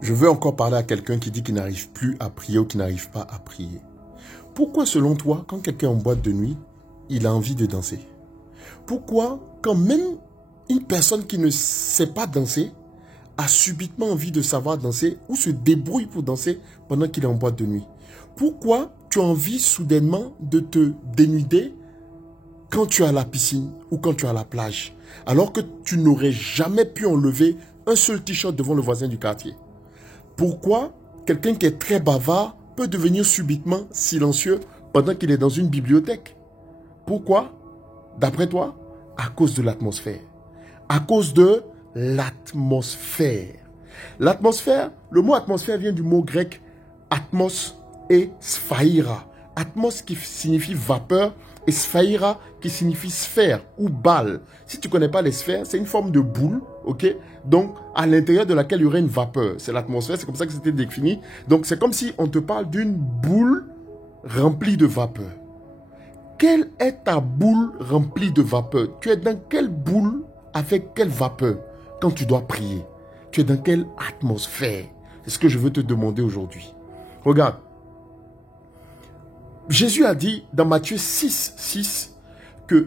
Je veux encore parler à quelqu'un qui dit qu'il n'arrive plus à prier ou qui n'arrive pas à prier. Pourquoi, selon toi, quand quelqu'un est en boîte de nuit, il a envie de danser? Pourquoi, quand même une personne qui ne sait pas danser a subitement envie de savoir danser ou se débrouille pour danser pendant qu'il est en boîte de nuit? Pourquoi tu as envie soudainement de te dénuder quand tu es à la piscine ou quand tu es à la plage, alors que tu n'aurais jamais pu enlever un seul t-shirt devant le voisin du quartier? Pourquoi quelqu'un qui est très bavard peut devenir subitement silencieux pendant qu'il est dans une bibliothèque? Pourquoi? D'après toi, à cause de l'atmosphère. À cause de l'atmosphère. L'atmosphère, le mot atmosphère vient du mot grec atmos et sphaira. Atmos qui signifie vapeur et sphaira qui signifie sphère ou balle. Si tu ne connais pas les sphères, c'est une forme de boule, ok? Donc, à l'intérieur de laquelle il y aurait une vapeur. C'est l'atmosphère, c'est comme ça que c'était défini. Donc, c'est comme si on te parle d'une boule remplie de vapeur. Quelle est ta boule remplie de vapeur? Tu es dans quelle boule avec quelle vapeur quand tu dois prier? Tu es dans quelle atmosphère? C'est ce que je veux te demander aujourd'hui. Regarde. Jésus a dit dans Matthieu 6 que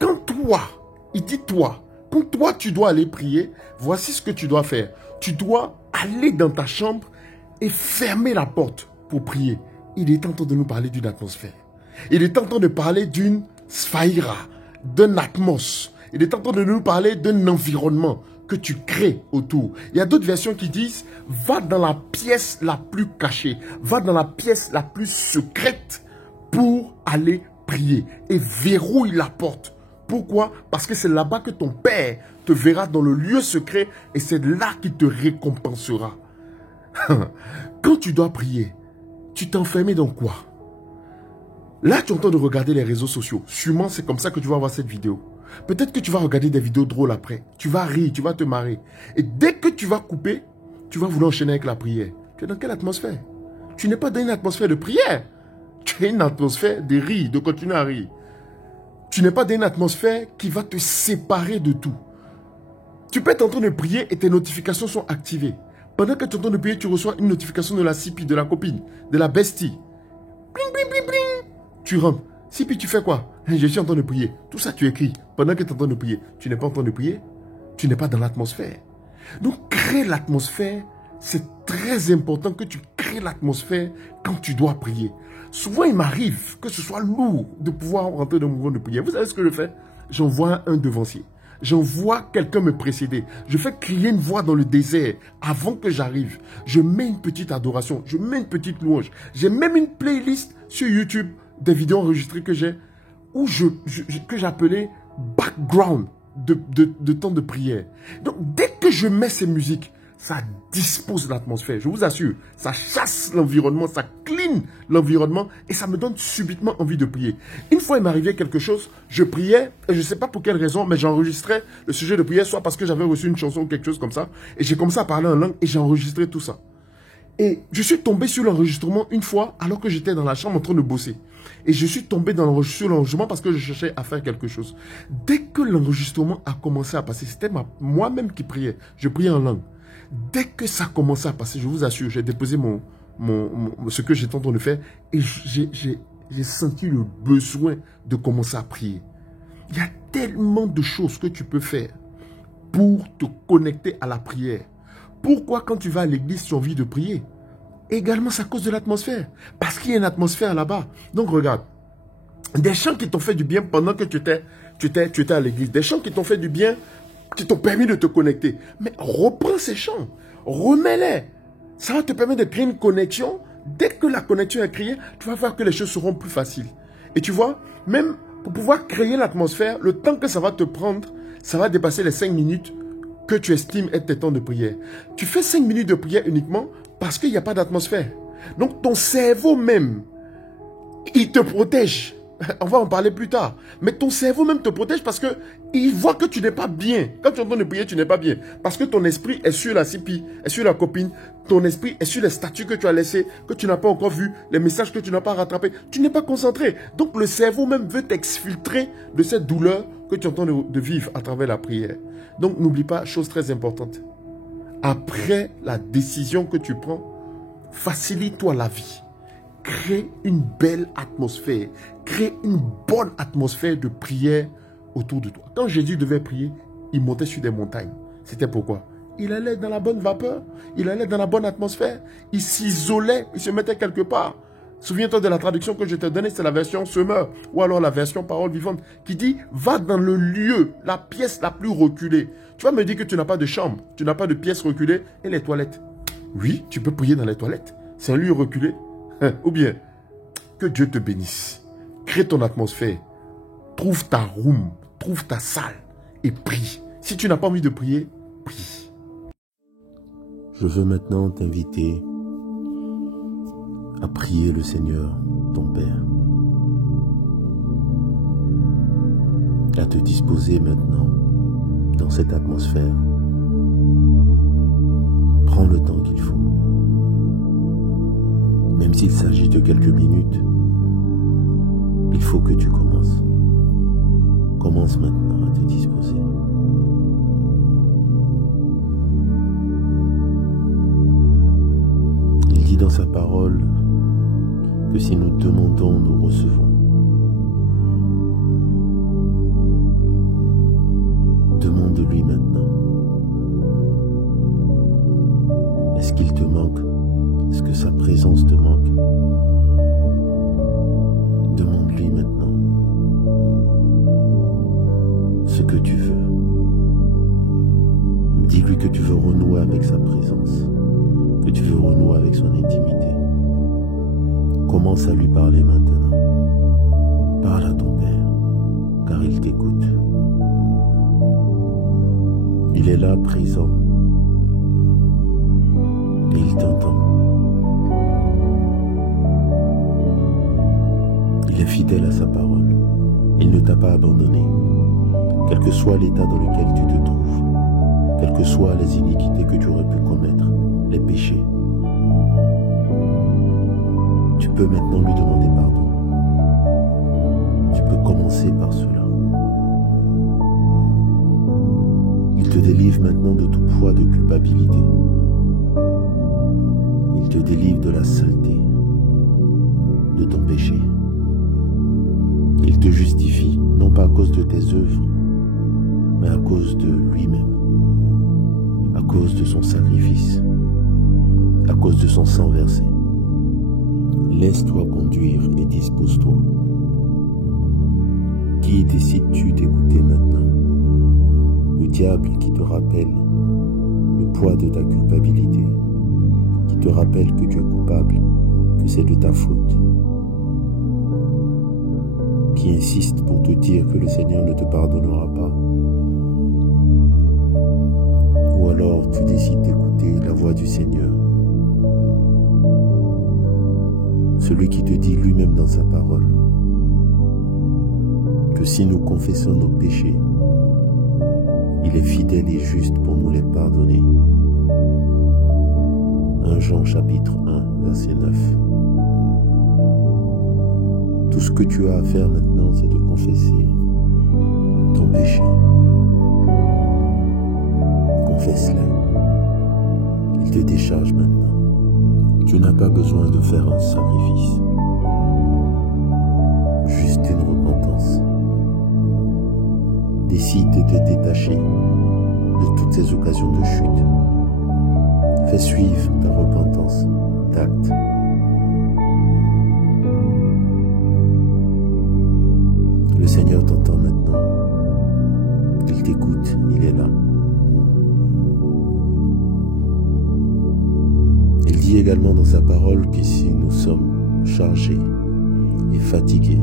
quand toi, il dit toi, quand toi tu dois aller prier, voici ce que tu dois faire. Tu dois aller dans ta chambre et fermer la porte pour prier. Il est en train de nous parler d'une atmosphère. Il est en train de parler d'une sphaira, d'un atmos. Il est en train de nous parler d'un environnement que tu crées autour. Il y a d'autres versions qui disent, va dans la pièce la plus cachée, va dans la pièce la plus secrète pour aller prier et verrouille la porte. Pourquoi? Parce que c'est là-bas que ton Père te verra dans le lieu secret et c'est là qu'il te récompensera. Quand tu dois prier, tu t'enfermes dans quoi? Là, tu es en train de regarder les réseaux sociaux. Sûrement, c'est comme ça que tu vas voir cette vidéo. Peut-être que tu vas regarder des vidéos drôles après. Tu vas rire, tu vas te marrer. Et dès que tu vas couper, tu vas vouloir enchaîner avec la prière. Tu es dans quelle atmosphère? Tu n'es pas dans une atmosphère de prière. Tu es une atmosphère de rire, de continuer à rire. Tu n'es pas dans une atmosphère qui va te séparer de tout. Tu peux être en train de prier et tes notifications sont activées. Pendant que tu es en train de prier, tu reçois une notification de la CP, de la copine, de la bestie. Bling, bling, bling, bling. Tu rentres. CP, tu fais quoi? Je suis en train de prier. Tout ça, tu écris. Pendant que tu es en train de prier, tu n'es pas en train de prier. Tu n'es pas dans l'atmosphère. Donc, créer l'atmosphère, c'est très important que tu crées l'atmosphère quand tu dois prier. Souvent, il m'arrive que ce soit lourd de pouvoir rentrer dans le mouvement de prière. Vous savez ce que je fais? J'envoie un devancier. J'envoie quelqu'un me précéder. Je fais crier une voix dans le désert avant que j'arrive. Je mets une petite adoration. Je mets une petite louange. J'ai même une playlist sur YouTube des vidéos enregistrées que j'ai où que j'appelais background de temps de prière. Donc, dès que je mets ces musiques, ça dispose l'atmosphère. Je vous assure, ça chasse l'environnement, ça clean l'environnement et ça me donne subitement envie de prier. Une fois, il m'arrivait quelque chose, je priais et je ne sais pas pour quelle raison, mais j'enregistrais le sujet de prière, soit parce que j'avais reçu une chanson ou quelque chose comme ça et j'ai commencé à parler en langue et j'ai enregistré tout ça. Et je suis tombé sur l'enregistrement une fois alors que j'étais dans la chambre en train de bosser. Et je suis tombé sur l'enregistrement parce que je cherchais à faire quelque chose. Dès que l'enregistrement a commencé à passer, c'était moi-même qui priais. Je priais en langue. Dès que ça commençait à passer, je vous assure, j'ai déposé ce que j'étais en train de faire et j'ai senti le besoin de commencer à prier. Il y a tellement de choses que tu peux faire pour te connecter à la prière. Pourquoi quand tu vas à l'église, tu as envie de prier? Également, c'est à cause de l'atmosphère. Parce qu'il y a une atmosphère là-bas. Donc, regarde. Des chants qui t'ont fait du bien pendant que tu étais à l'église. Des chants qui t'ont fait du bien, qui t'ont permis de te connecter. Mais reprends ces chants. Remets-les. Ça va te permettre de créer une connexion. Dès que la connexion est créée, tu vas voir que les choses seront plus faciles. Et tu vois, même pour pouvoir créer l'atmosphère, le temps que ça va te prendre, ça va dépasser les 5 minutes que tu estimes être tes temps de prière. Tu fais 5 minutes de prière uniquement parce qu'il n'y a pas d'atmosphère. Donc ton cerveau même, il te protège. On va en parler plus tard. Mais ton cerveau même te protège parce qu'il voit que tu n'es pas bien. Quand tu es en train de prier, tu n'es pas bien. Parce que ton esprit est sur la CP, est sur la copine. Ton esprit est sur les statuts que tu as laissés, que tu n'as pas encore vus, les messages que tu n'as pas rattrapés. Tu n'es pas concentré. Donc le cerveau même veut t'exfiltrer de cette douleur que tu es en train de vivre à travers la prière. Donc n'oublie pas, chose très importante. après la décision que tu prends, facilite-toi la vie. Crée une belle atmosphère. Crée une bonne atmosphère de prière autour de toi. Quand Jésus devait prier, il montait sur des montagnes. C'était pourquoi? Il allait dans la bonne vapeur. Il allait dans la bonne atmosphère. Il s'isolait. Il se mettait quelque part. Souviens-toi de la traduction que je t'ai donnée, c'est la version semeur, ou alors la version parole vivante, qui dit, va dans le lieu, la pièce la plus reculée. Tu vas me dire que tu n'as pas de chambre, tu n'as pas de pièce reculée, et les toilettes. Oui, tu peux prier dans les toilettes. C'est un lieu reculé. Ou bien, que Dieu te bénisse. Crée ton atmosphère. Trouve ta room, trouve ta salle, et prie. Si tu n'as pas envie de prier, prie. Je veux maintenant t'inviter à prier le Seigneur, ton Père, à te disposer maintenant dans cette atmosphère. Prends le temps qu'il faut. Même s'il s'agit de quelques minutes, il faut que tu commences. Commence maintenant à te disposer. Il dit dans sa parole que si nous demandons, nous recevons. Demande-lui maintenant. Est-ce qu'il te manque? Est-ce que sa présence te manque? Demande-lui maintenant ce que tu veux. Dis-lui que tu veux renouer avec sa présence, que tu veux renouer avec son intimité. Commence à lui parler maintenant. Parle à ton Père, car il t'écoute. Il est là, présent, et il t'entend. Il est fidèle à sa parole. Il ne t'a pas abandonné. Quel que soit l'état dans lequel tu te trouves, quelles que soient les iniquités que tu aurais pu commettre, les péchés, tu peux maintenant lui demander pardon. Tu peux commencer par cela. Il te délivre maintenant de tout poids de culpabilité. Il te délivre de la saleté, de ton péché. Il te justifie, non pas à cause de tes œuvres, mais à cause de lui-même, à cause de son sacrifice, à cause de son sang versé. Laisse-toi conduire et dispose-toi. Qui décides-tu d'écouter maintenant? Le diable qui te rappelle le poids de ta culpabilité, qui te rappelle que tu es coupable, que c'est de ta faute, qui insiste pour te dire que le Seigneur ne te pardonnera pas. Ou alors tu décides d'écouter la voix du Seigneur, celui qui te dit lui-même dans sa parole que si nous confessons nos péchés, il est fidèle et juste pour nous les pardonner. 1 Jean chapitre 1, verset 9. Tout ce que tu as à faire maintenant, c'est de confesser ton péché. Confesse-le. Il te décharge maintenant. Tu n'as pas besoin de faire un sacrifice. Juste une repentance. Décide de te détacher de toutes ces occasions de chute. Fais suivre ta repentance d'acte. Le Seigneur t'entend maintenant. Il t'écoute, il est là. Il dit également dans sa parole que si nous sommes chargés et fatigués,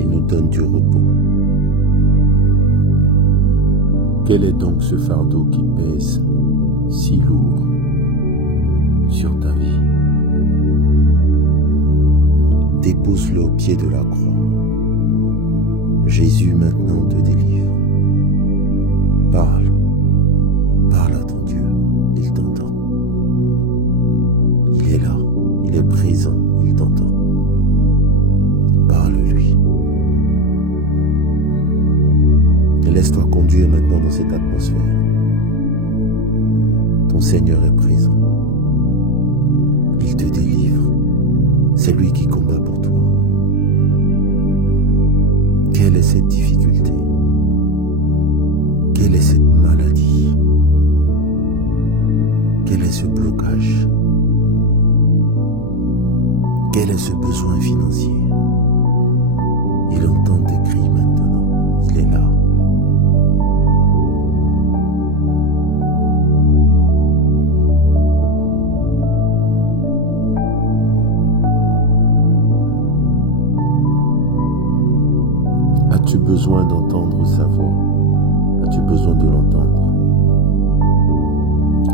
il nous donne du repos. Quel est donc ce fardeau qui pèse si lourd sur ta vie? Dépose-le au pied de la croix. Jésus maintenant te délivre. Parle. Parle à ton Dieu. Il t'entend. Il est là. Il est présent. Il t'entend. Parle-lui. Et laisse-toi conduire maintenant dans cette atmosphère. ton Seigneur est présent. Il te délivre. C'est lui qui combat pour toi. Quelle est cette difficulté? Quelle est cette maladie? Quel est ce blocage? Quel est ce besoin financier? Il entend tes cris maintenant. Il est là. As-tu besoin d'entendre sa voix? As-tu besoin de l'entendre?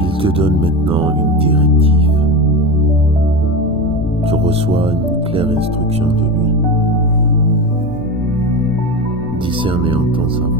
Il te donne maintenant une directive. Tu reçois une claire instruction de lui. Discerne et entends sa voix.